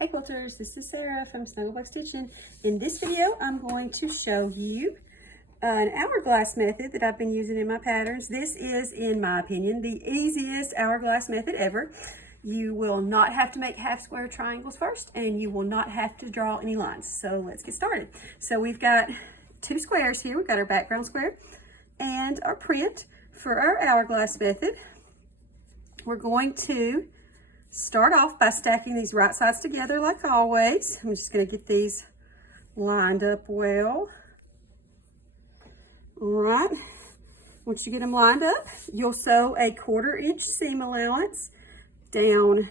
Hey quilters, this is Sarah from Snugglebug Stitching. In this video, I'm going to show you an hourglass method that I've been using in my patterns. This is, in my opinion, the easiest hourglass method ever. You will not have to make half square triangles first, and you will not have to draw any lines. So let's get started. So we've got two squares here. We've got our background square and our print for our hourglass method. We're going to start off by stacking these right sides together like always. I'm just going to get these lined up well. All right, once you get them lined up, you'll sew a 1/4 inch seam allowance down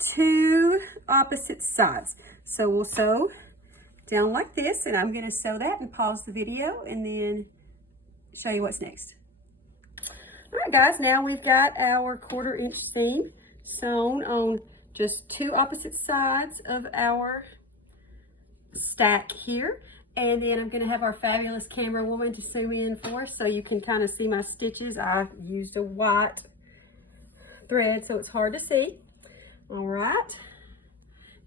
two opposite sides. So we'll sew down like this, and I'm going to sew that and pause the video and then show you what's next. All right guys, now we've got our 1/4 inch seam sewn on just two opposite sides of our stack here, and then I'm going to have our fabulous camera woman to zoom in for us so you can kind of see my stitches. I used a white thread so it's hard to see. All right,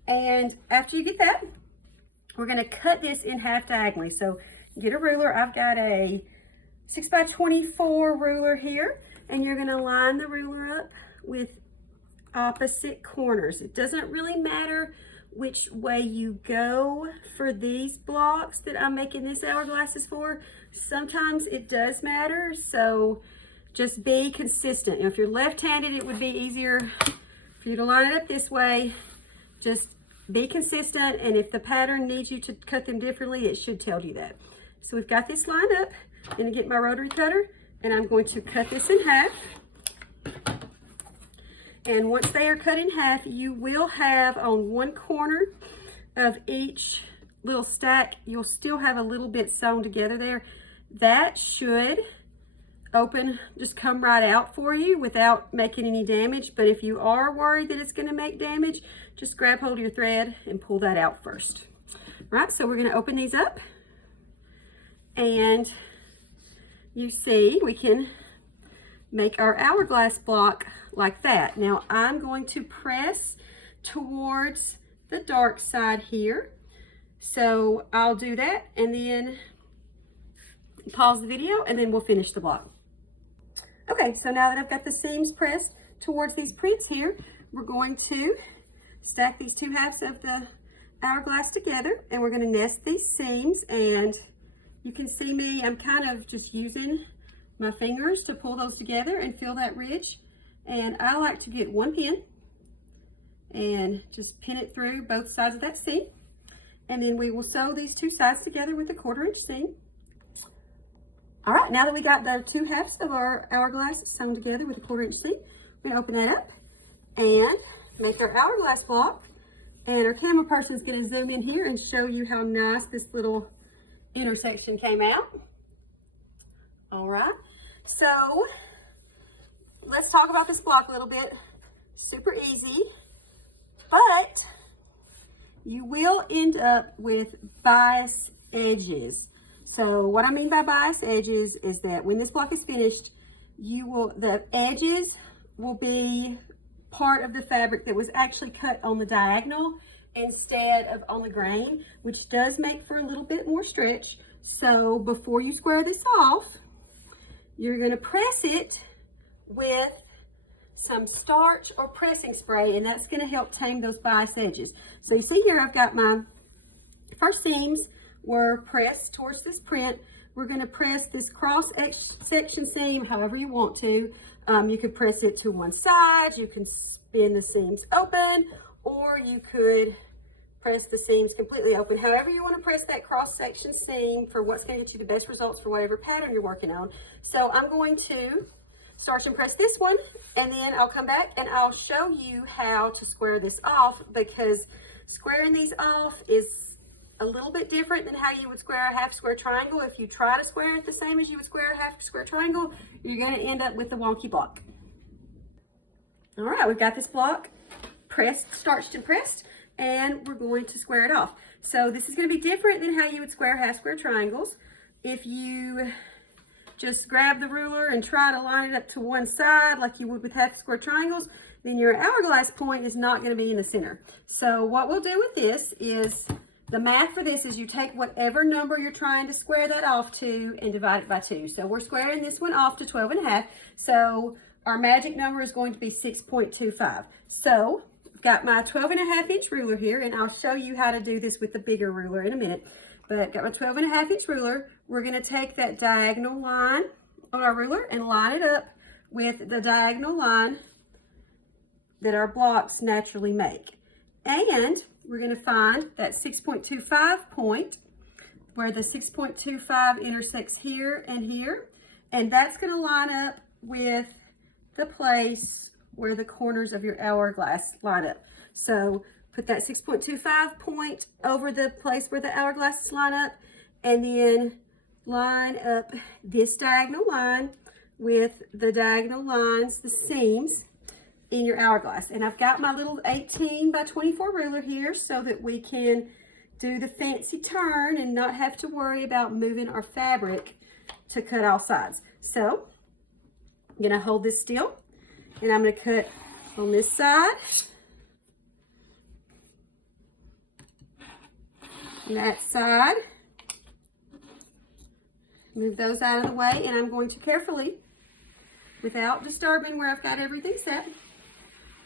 and after you get that, we're going to cut this in half diagonally. So get a ruler. I've got a 6x24 ruler here, and you're going to line the ruler up with opposite corners. It doesn't really matter which way you go for these blocks that I'm making this hourglasses for. Sometimes it does matter, so just be consistent. If you're left-handed, it would be easier for you to line it up this way. Just be consistent, and if the pattern needs you to cut them differently, it should tell you that. So we've got this lined up. I'm going to get my rotary cutter, and I'm going to cut this in half. And once they are cut in half, you will have on one corner of each little stack, you'll still have a little bit sewn together there. That should open, just come right out for you without making any damage. But if you are worried that it's going to make damage, just grab hold of your thread and pull that out first. All right, so we're going to open these up. And you see, we can make our hourglass block like that. Now I'm going to press towards the dark side here. So I'll do that and then pause the video and then we'll finish the block. Okay, so now that I've got the seams pressed towards these prints here, we're going to stack these two halves of the hourglass together, and we're going to nest these seams. And you can see me, I'm kind of just using my fingers to pull those together and feel that ridge. And I like to get one pin and just pin it through both sides of that seam. And then we will sew these two sides together with a 1/4 inch seam. All right, now that we got the two halves of our hourglass sewn together with a 1/4 inch seam, we're gonna open that up and make our hourglass block. And our camera person is gonna zoom in here and show you how nice this little intersection came out. All right, so let's talk about this block a little bit. Super easy, but you will end up with bias edges. So what I mean by bias edges is that when this block is finished, the edges will be part of the fabric that was actually cut on the diagonal instead of on the grain, which does make for a little bit more stretch. So before you square this off, you're going to press it with some starch or pressing spray, and that's going to help tame those bias edges. So you see here, I've got my first seams were pressed towards this print. We're going to press this cross section seam however you want to. You could press it to one side, you can spin the seams open, or you could press the seams completely open. However you want to press that cross section seam for what's going to get you the best results for whatever pattern you're working on. So I'm going to starch and press this one, and then I'll come back and I'll show you how to square this off, because squaring these off is a little bit different than how you would square a half square triangle. If you try to square it the same as you would square a half square triangle, you're going to end up with the wonky block. All right, we've got this block pressed, starched and pressed, and we're going to square it off. So this is going to be different than how you would square half square triangles. If you just grab the ruler and try to line it up to one side like you would with half square triangles, then your hourglass point is not going to be in the center. So what we'll do with this is, the math for this is you take whatever number you're trying to square that off to and divide it by 2. So we're squaring this one off to 12.5. So our magic number is going to be 6.25. So I've got my 12.5-inch ruler here, and I'll show you how to do this with the bigger ruler in a minute. But I've got my 12.5-inch ruler. We're going to take that diagonal line on our ruler and line it up with the diagonal line that our blocks naturally make. And we're going to find that 6.25 point where the 6.25 intersects here and here. And that's going to line up with the place where the corners of your hourglass line up. So put that 6.25 point over the place where the hourglasses line up, and then line up this diagonal line with the diagonal lines, the seams in your hourglass. And I've got my little 18 by 24 ruler here so that we can do the fancy turn and not have to worry about moving our fabric to cut all sides. So I'm going to hold this still, and I'm going to cut on this side and that side. Move those out of the way, and I'm going to carefully, without disturbing where I've got everything set,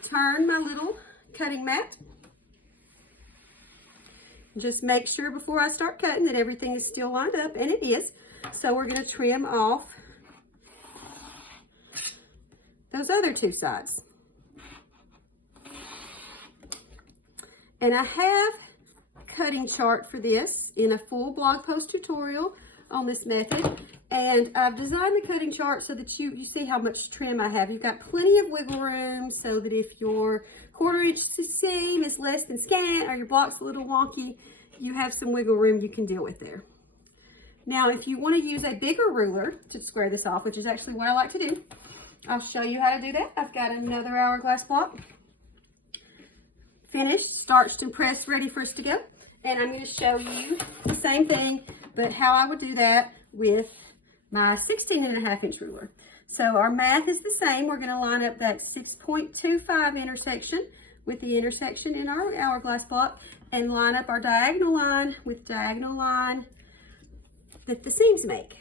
turn my little cutting mat. Just make sure before I start cutting that everything is still lined up, and it is. So we're going to trim off those other 2 sides. And I have a cutting chart for this in a full blog post tutorial on this method, and I've designed the cutting chart so that you see how much trim I have. You've got plenty of wiggle room so that if your 1/4-inch seam is less than scant or your block's a little wonky, you have some wiggle room you can deal with there. Now, if you want to use a bigger ruler to square this off, which is actually what I like to do, I'll show you how to do that. I've got another hourglass block finished, starched and pressed, ready for us to go. And I'm going to show you the same thing, but how I would do that with my 16.5-inch ruler. So our math is the same. We're going to line up that 6.25 intersection with the intersection in our hourglass block and line up our diagonal line with diagonal line that the seams make.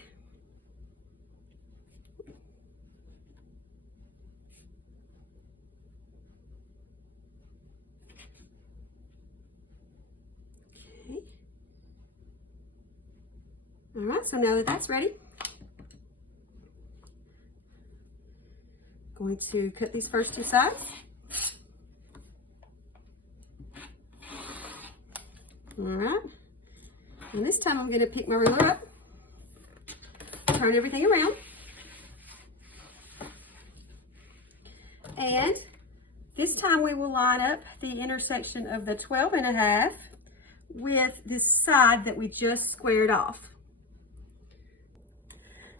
Okay. All right, so now that that's ready, I'm going to cut these first 2 sides. All right, and this time I'm going to pick my ruler up, turn everything around, and this time we will line up the intersection of the 12.5 with this side that we just squared off.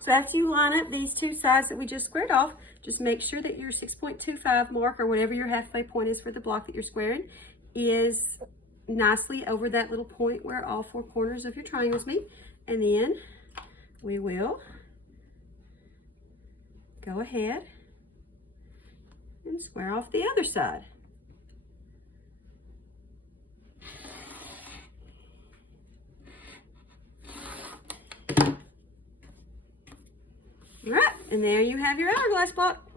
So after you line up these 2 sides that we just squared off, just make sure that your 6.25 mark, or whatever your halfway point is for the block that you're squaring, is nicely over that little point where all 4 corners of your triangles meet. And then we will go ahead and square off the other side. All right, and there you have your hourglass block.